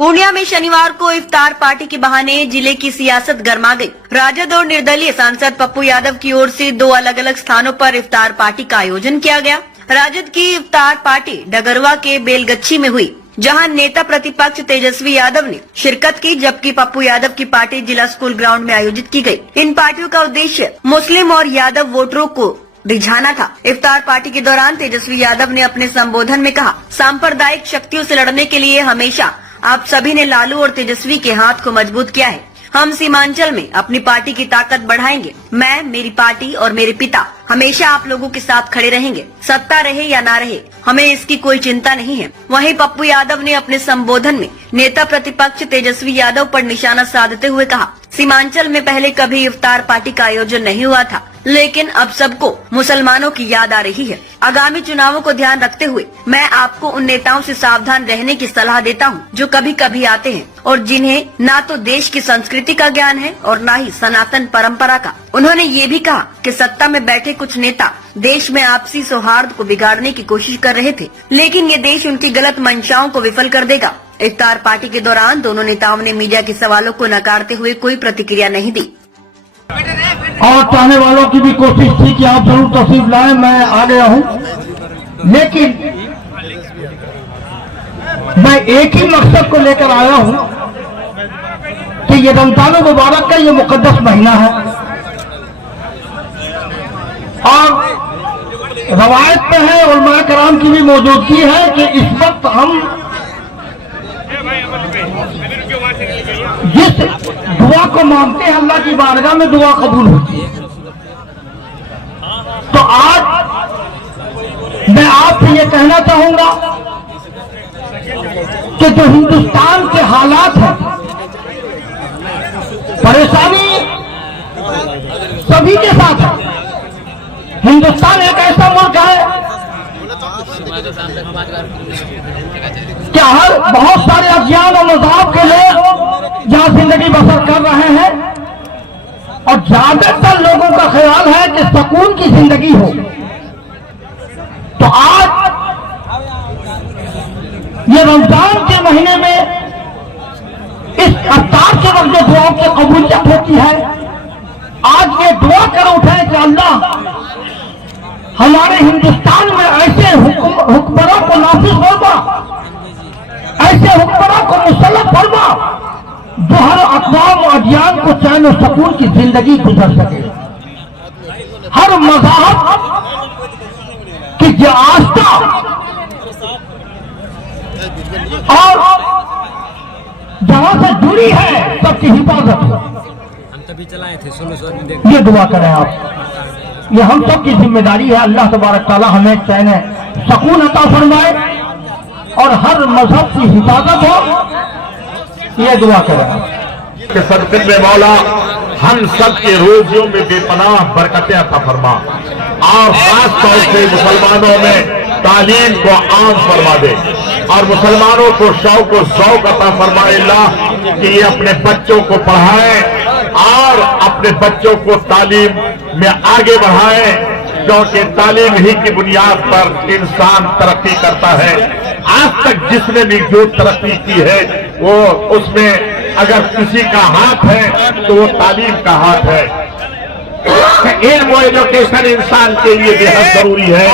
पूर्णिया में शनिवार को इफ्तार पार्टी के बहाने जिले की सियासत गर्मा गई। राजद और निर्दलीय सांसद पप्पू यादव की ओर से 2 अलग अलग स्थानों पर इफ्तार पार्टी का आयोजन किया गया। राजद की इफ्तार पार्टी डगरवा के बेलगच्छी में हुई, जहां नेता प्रतिपक्ष तेजस्वी यादव ने शिरकत की, जबकि पप्पू यादव की पार्टी जिला स्कूल ग्राउंड में आयोजित की गई। इन पार्टियों का उद्देश्य मुस्लिम और यादव वोटरों को रिझाना था। इफ्तार पार्टी के दौरान तेजस्वी यादव ने अपने संबोधन में कहा, सांप्रदायिक शक्तियों से लड़ने के लिए हमेशा आप सभी ने लालू और तेजस्वी के हाथ को मजबूत किया है। हम सीमांचल में अपनी पार्टी की ताकत बढ़ाएंगे। मैं, मेरी पार्टी और मेरे पिता हमेशा आप लोगों के साथ खड़े रहेंगे। सत्ता रहे या ना रहे, हमें इसकी कोई चिंता नहीं है। वहीं पप्पू यादव ने अपने संबोधन में नेता प्रतिपक्ष तेजस्वी यादव पर निशाना साधते हुए कहा, सीमांचल में पहले कभी इफ्तार पार्टी का आयोजन नहीं हुआ था, लेकिन अब सबको मुसलमानों की याद आ रही है। आगामी चुनावों को ध्यान रखते हुए मैं आपको उन नेताओं से सावधान रहने की सलाह देता हूं, जो कभी कभी आते हैं और जिन्हें ना तो देश की संस्कृति का ज्ञान है और ना ही सनातन परंपरा का। उन्होंने ये भी कहा कि सत्ता में बैठे कुछ नेता देश में आपसी सौहार्द को बिगाड़ने की कोशिश कर रहे थे, लेकिन ये देश उनकी गलत मंशाओं को विफल कर देगा। इफ्तार पार्टी के दौरान दोनों नेताओं ने मीडिया के सवालों को नकारते हुए कोई प्रतिक्रिया नहीं दी। और चाहने वालों की भी कोशिश थी कि आप जरूर तशरीफ लाएं, मैं आ गया हूं, लेकिन मैं एक ही मकसद को लेकर आया हूं कि ये रमजान मुबारक का ये मुकद्दस महीना है और रवायत में है, उलमा कराम की भी मौजूदगी है कि इस वक्त हम जिस दुआ को मांगते हैं अल्लाह की बारगाह में दुआ कबूल होती है। तो आज मैं आपसे ये कहना चाहूंगा कि जो हिंदुस्तान के हालात हैं, परेशानी सभी के साथ है। हिंदुस्तान एक ऐसा मुल्क है कि हर बहुत सारे अज्ञान और मज़हब के लोग जहां जिंदगी बसर कर रहे हैं और ज्यादातर लोगों का ख्याल है कि सुकून की जिंदगी हो। तो आज ये रमजान के महीने में इस इफ्तार के वक्त जो दुआओं की कबूलियत होती है, आज ये दुआ कर उठे कि अल्लाह हमारे हिंदुस्तान में ऐसे हुक्मरान को नाफिज फरमा, ऐसे हुक्मरान को मुसल्लत फरमा जो हर अक़वाम और अदियान को चैन और सुकून की जिंदगी गुजर सके। हर मज़हब की जो आस्था और जहां से जुड़ी है सबकी हिफाजत हो। हम तभी चलाए थे, ये दुआ करें आप, ये हम सब की जिम्मेदारी है। अल्लाह तबारक तआला हमें चैन सुकून अता फरमाए और हर मजहब की हिफाजत हो, ये दुआ करें कि सदक़े में मौला हम सब के रोजियों में बेपनाह बरकतें अता फरमा और खास तौर से मुसलमानों में तालीम को आम फरमा दे और मुसलमानों को शौक अता फरमाए अल्लाह कि ये अपने बच्चों को पढ़ाएं और अपने बच्चों को तालीम में आगे बढ़ाएं, क्योंकि तालीम ही की बुनियाद पर इंसान तरक्की करता है। आज तक जिसने भी जो तरक्की की है वो उसमें अगर किसी का हाथ है तो वो तालीम का हाथ है। इल्म और एजुकेशन इंसान के लिए बेहद जरूरी है।